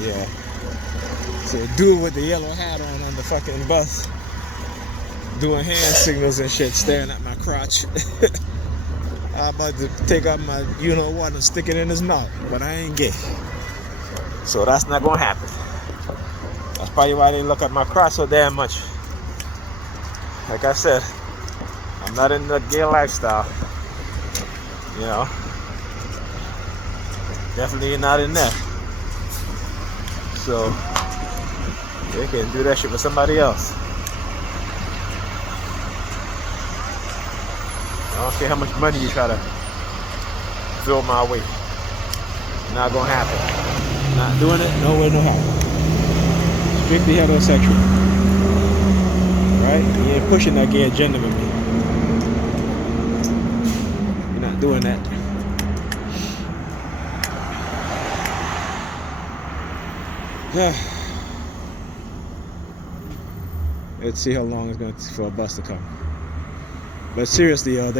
Yeah. So a dude with the yellow hat on the fucking bus, doing hand signals and shit, staring at my crotch. I'm about to take out my you-know-what and stick it in his mouth, but I ain't gay. So that's not gonna happen. That's probably why they look at my crotch so damn much. Like I said, I'm not in the gay lifestyle. You know, definitely not in that. So they can do that shit with somebody else. I don't care how much money you try to throw my way. Not gonna happen. Not doing it, no way, no how. Strictly heterosexual. Right? You ain't pushing that gay agenda with me. You're not doing that. Let's see how long it's going to take for a bus to come. But seriously, yo,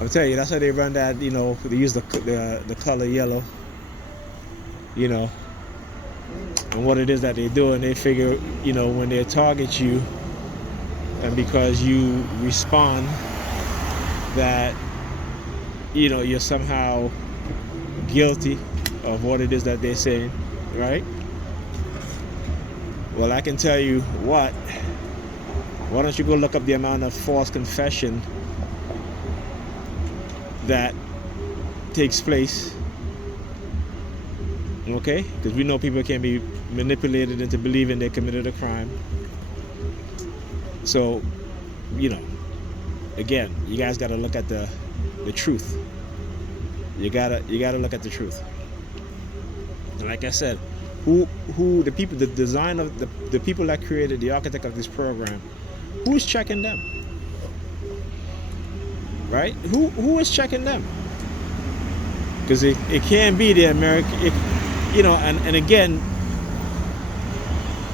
I'm telling you, that's how they run that. You know, they use the color yellow. You know, and what it is that they do, and they figure, you know, when they target you, and because you respond, that, you know, you're somehow guilty of what it is that they're saying, right? Well, I can tell you what. Why don't you go look up the amount of false confession that takes place? Okay? Because we know people can be manipulated into believing they committed a crime. So, you know, again, you guys got to look at the truth. You gotta look at the truth. And like I said, who the people, the design of the people that created, the architect of this program, who's checking them? Right? Who is checking them? Because it can't be the American, you know, and again,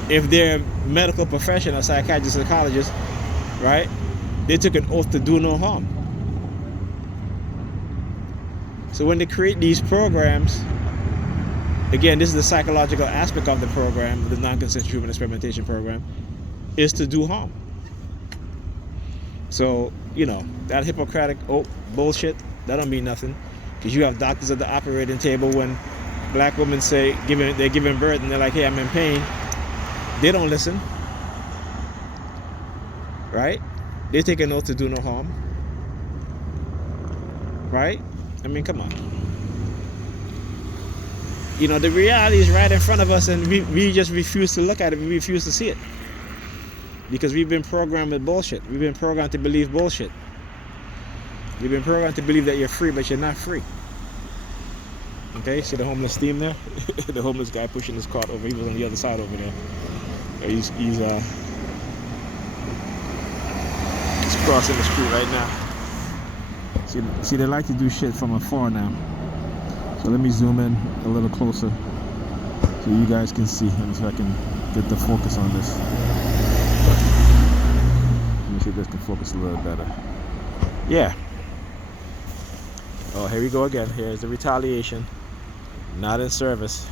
if they're medical professional, psychiatrists, psychologists, right? They took an oath to do no harm. So when they create these programs, again, this is the psychological aspect of the program, the non-consensual human experimentation program, is to do harm. So, you know, that Hippocratic bullshit, that don't mean nothing. Because you have doctors at the operating table when black women say they're giving birth and they're like, hey, I'm in pain. They don't listen. Right? They take an oath to do no harm. Right? I mean, come on. You know, the reality is right in front of us, and we just refuse to look at it. We refuse to see it. Because we've been programmed with bullshit. We've been programmed to believe bullshit. We've been programmed to believe that you're free, but you're not free. Okay, see the homeless theme there? The homeless guy pushing his cart over. He was on the other side over there. He's crossing the street right now. See, they like to do shit from afar now. So let me zoom in a little closer so you guys can see, and so I can get the focus on this. Let me see if this can focus a little better. Yeah. Oh, here we go again. Here's the retaliation. Not in service.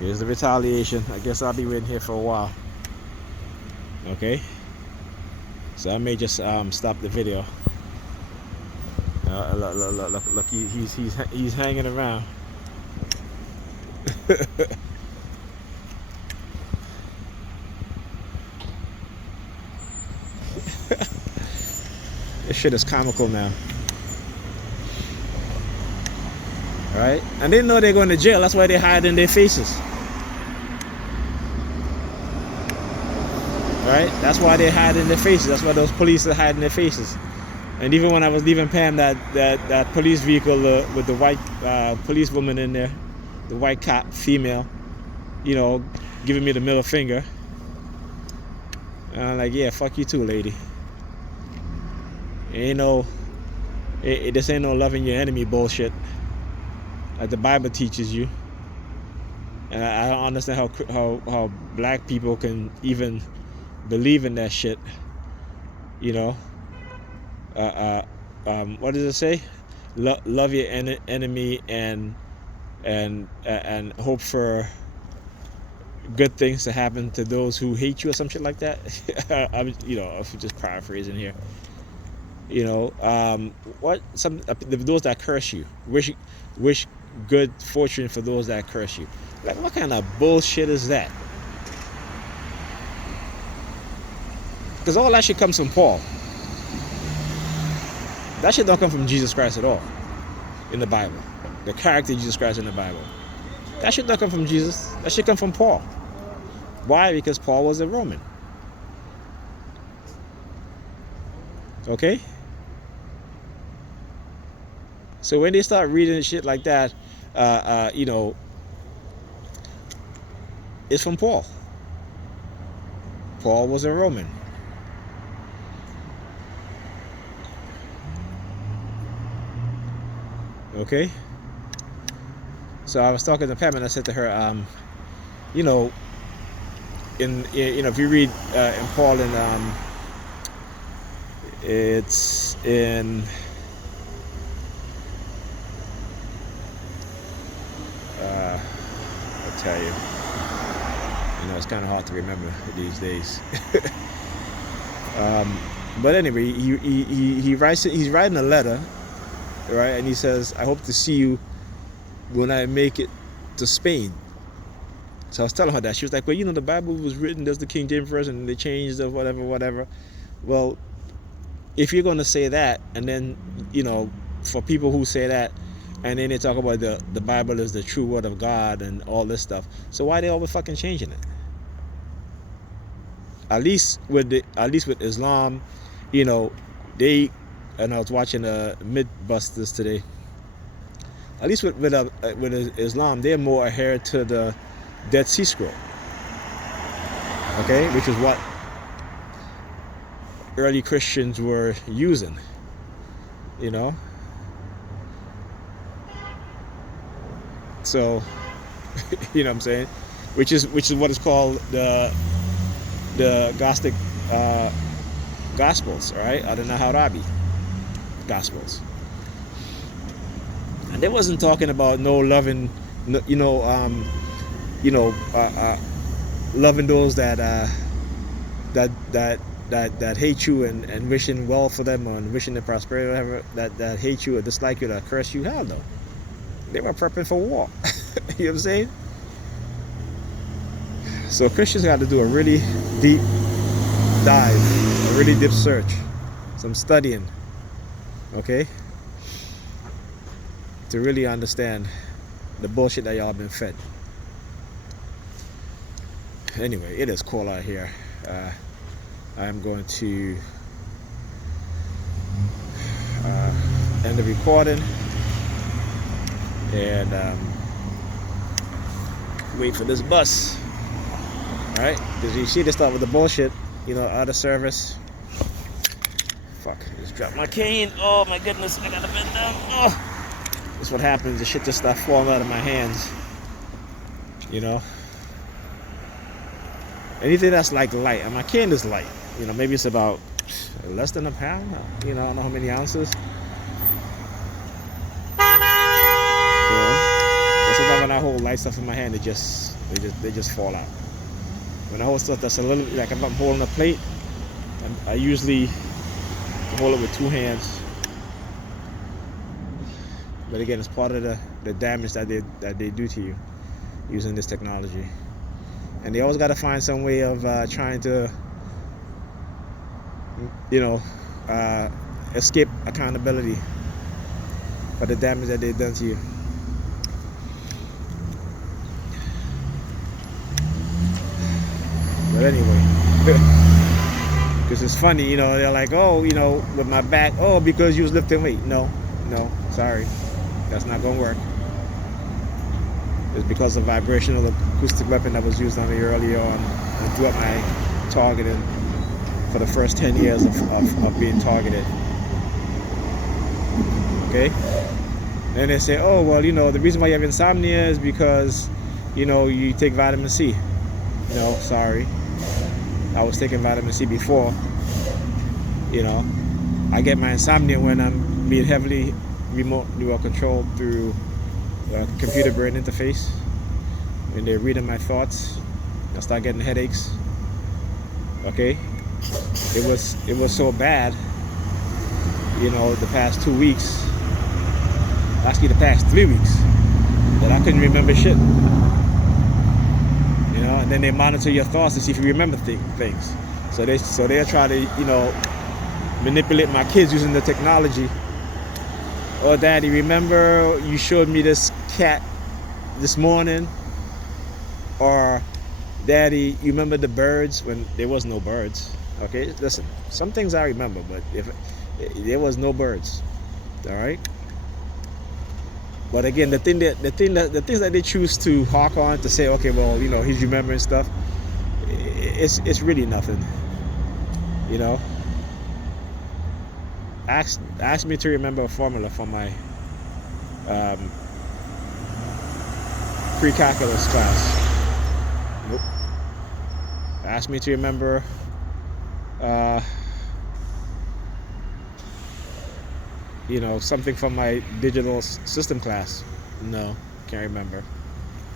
Here's the retaliation. I guess I'll be waiting here for a while. Okay. So I may just stop the video. Look, he's hanging around. This shit is comical now. Right? And they know they're going to jail. That's why they hide in their faces. Right? That's why they hide in their faces. That's why those police are hiding their faces. And even when I was leaving Pam that police vehicle with the white police woman in there, the white cop female, you know, giving me the middle finger. And I'm like, yeah, fuck you too, lady. This ain't no loving your enemy bullshit like the Bible teaches you. And I don't understand how black people can even believe in that shit. You know. What does it say? Love your enemy and and hope for good things to happen to those who hate you or some shit like that. I'm just paraphrasing here. What some those that curse you, wish good fortune for those that curse you. Like, what kind of bullshit is that? Because all that shit comes from Paul. That shit don't come from Jesus Christ at all in the Bible. The character of Jesus Christ in the Bible. That shit don't come from Jesus. That shit come from Paul. Why? Because Paul was a Roman. Okay? So when they start reading shit like that, it's from Paul. Paul was a Roman. Okay? So I was talking to Pam and I said to her, if you read in Paul in it's in I'll tell you, it's kind of hard to remember these days. But anyway, he's writing a letter, right? And he says, I hope to see you when I make it to Spain. So I was telling her that. She was like, well, the Bible was written as the King James Version and they changed the whatever. Well, if you're going to say that, and then, for people who say that, and then they talk about the Bible is the true word of God and all this stuff, so why they always fucking changing it? At least with Islam, they, and I was watching Mythbusters today. At least with Islam, they're more adhered to the Dead Sea Scroll, okay, which is what early Christians were using, So, what I'm saying, which is what is called the Gnostic Gospels, right? Or the Naharabi Gospels. And they wasn't talking about no loving, loving those that hate you and wishing well for them or wishing them prosperity, whatever, that hate you or dislike you or curse you. Hell no. They were prepping for war. You know what I'm saying? So Christians got to do a really deep dive, a really deep search, some studying, okay, to really understand the bullshit that y'all been fed. Anyway, it is cold out here. I am going to end the recording and wait for this bus. Alright, because you see this stuff with the bullshit, out of service. Fuck, I just dropped my cane. Oh my goodness, I gotta bend down. Oh, that's what happens. The shit just starts falling out of my hands. Anything that's like light, and my cane is light. Maybe it's about less than a pound. I don't know how many ounces. Sometimes when I hold light stuff in my hand, they just fall out. When I hold stuff that's a little, like if I'm holding a plate, I usually hold it with two hands. But again, it's part of the damage that they do to you using this technology. And they always got to find some way of trying to, escape accountability for the damage that they've done to you. But anyway, because it's funny, they're like, oh, with my back, oh, because you was lifting weight. No, sorry, that's not gonna work. It's because of vibrational acoustic weapon that was used on me earlier on and blew up my targeting for the first 10 years of being targeted. Okay? And they say, oh, well, the reason why you have insomnia is because, you take vitamin C. No, sorry. I was taking vitamin C before. I get my insomnia when I'm being heavily remotely controlled through computer brain interface. When they're reading my thoughts, I start getting headaches. Okay, it was so bad. The past 2 weeks, actually the past 3 weeks, that I couldn't remember shit. And then they monitor your thoughts to see if you remember things. So they'll try to manipulate my kids using the technology. Oh, Daddy, remember you showed me this cat this morning? Or, Daddy, you remember the birds when there was no birds? Okay, listen, some things I remember, but if there was no birds, all right. But again, the things that they choose to hark on to say, okay, well, he's remembering stuff. It's really nothing. Ask me to remember a formula for my pre-calculus class. Nope. Ask me to remember something from my digital system class. No, can't remember.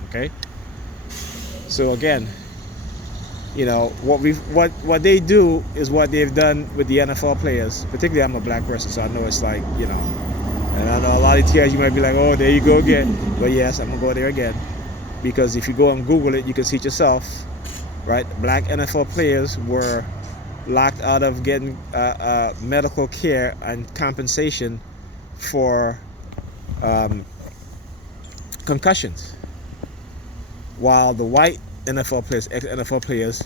Okay. So again, what they do is what they've done with the NFL players. Particularly, I'm a black person, so I know it's like, and I know a lot of TIs, you might be like, oh, there you go again. But yes, I'm gonna go there again, because if you go and Google it, you can see it yourself, right? Black NFL players were locked out of getting medical care and compensation for concussions, while the white NFL players, ex-NFL players,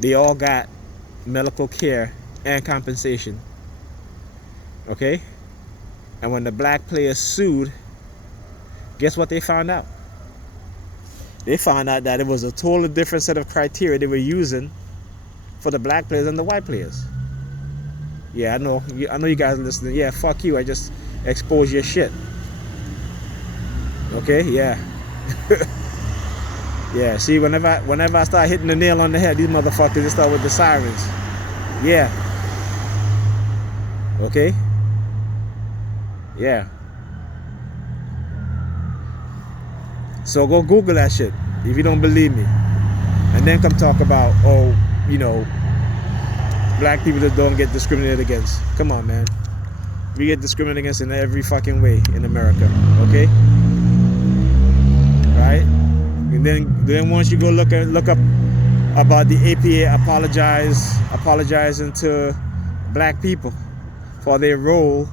they all got medical care and compensation. Okay? And when the black players sued, guess what they found out? They found out that it was a totally different set of criteria they were using for the black players and the white players. Yeah, I know you guys are listening. Yeah, fuck you, I just exposed your shit. Okay, yeah. Yeah, see, whenever I start hitting the nail on the head, these motherfuckers just start with the sirens. Yeah. Okay? Yeah. So go Google that shit if you don't believe me. And then come talk about, black people that don't get discriminated against. Come on, man. We get discriminated against in every fucking way in America. Okay? Right? And then once you go look up about the APA apologizing to black people for their role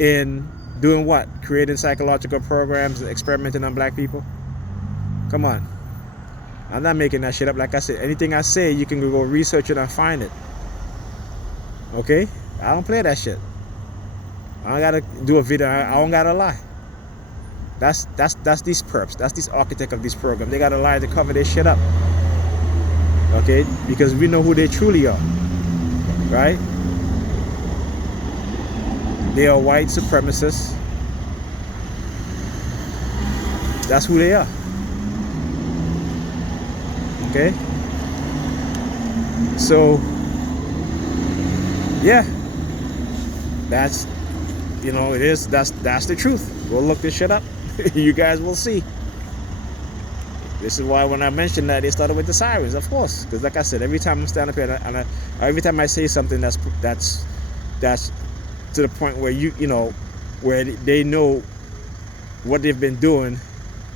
in doing what? Creating psychological programs, experimenting on black people. Come on. I'm not making that shit up. Like I said, anything I say, you can go research it and find it. Okay? I don't play that shit. I don't gotta do a video. I don't gotta lie. That's these perps. That's these architects of this program. They gotta lie to cover their shit up. Okay? Because we know who they truly are. Right? They are white supremacists. That's who they are. Okay? So, yeah. That's, that's the truth. Go look this shit up. You guys will see. This is why when I mentioned that, they started with the sirens, of course. Because like I said, every time I'm standing up here and every time I say something that's to the point where where they know what they've been doing,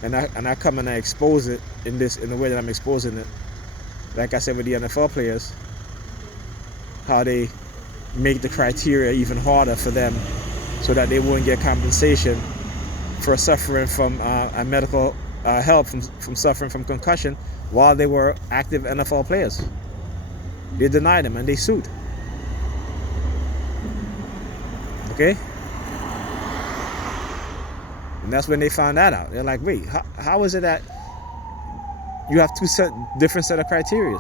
and I come and I expose it in the way that I'm exposing it. Like I said with the NFL players, how they make the criteria even harder for them so that they won't get compensation for suffering from medical help from suffering from concussion while they were active NFL players. They denied them and they sued. Okay? And that's when they found that out. They're like, wait, how is it that you have different set of criteria?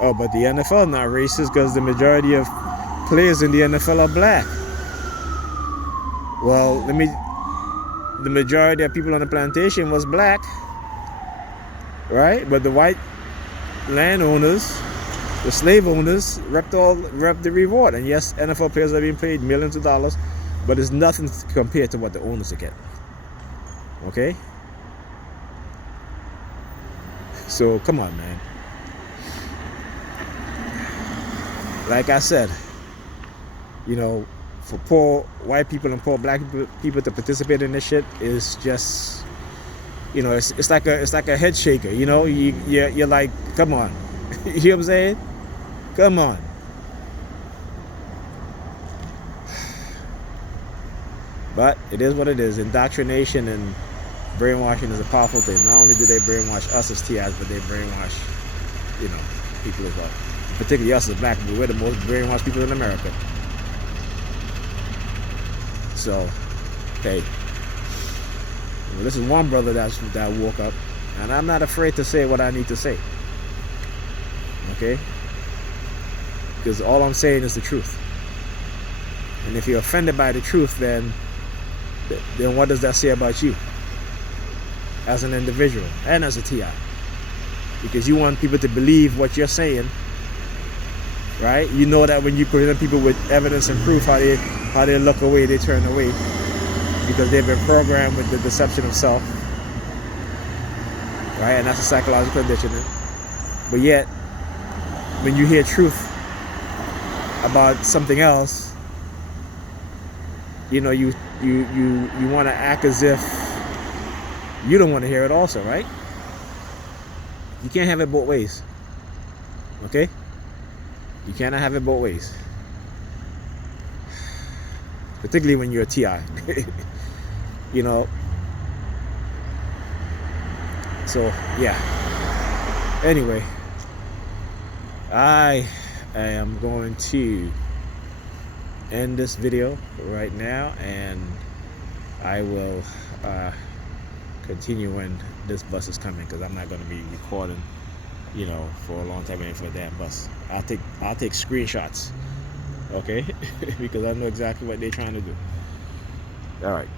Oh, but the NFL not racist because the majority of players in the NFL are black. Well, the majority of people on the plantation was black, right? But the white landowners, the slave owners, reaped the reward. And yes, NFL players are being paid millions of dollars but it's nothing compared to what the owners are getting. Okay? So come on, man. Like I said, you know, for poor white people and poor black people to participate in this shit is just, you know, it's like a head shaker. You know, you're like, come on. You know what I'm saying? Come on. But it is what it is. Indoctrination and brainwashing is a powerful thing. Not only do they brainwash us as TIs, but they brainwash, you know, people as well. Particularly us as black people. We're the most brainwashed people in America. So, hey, this is one brother that woke up, and I'm not afraid to say what I need to say. Okay? Because all I'm saying is the truth. And if you're offended by the truth, then what does that say about you as an individual and as a TI? Because you want people to believe what you're saying, right? You know that when you present people with evidence and proof, how they look away, they turn away, because they've been programmed with the deception of self, right? And that's a psychological conditioning. But yet, when you hear truth about something else, you know, you want to act as if you don't want to hear it also, right? You can't have it both ways. Okay? You cannot have it both ways. Particularly when you're a TI. You know. So, yeah. Anyway, I am going to end this video right now, and I will continue when this bus is coming, because I'm not going to be recording, you know, for a long time waiting for a damn bus. I'll take screenshots, okay? Because I know exactly what they're trying to do. All right.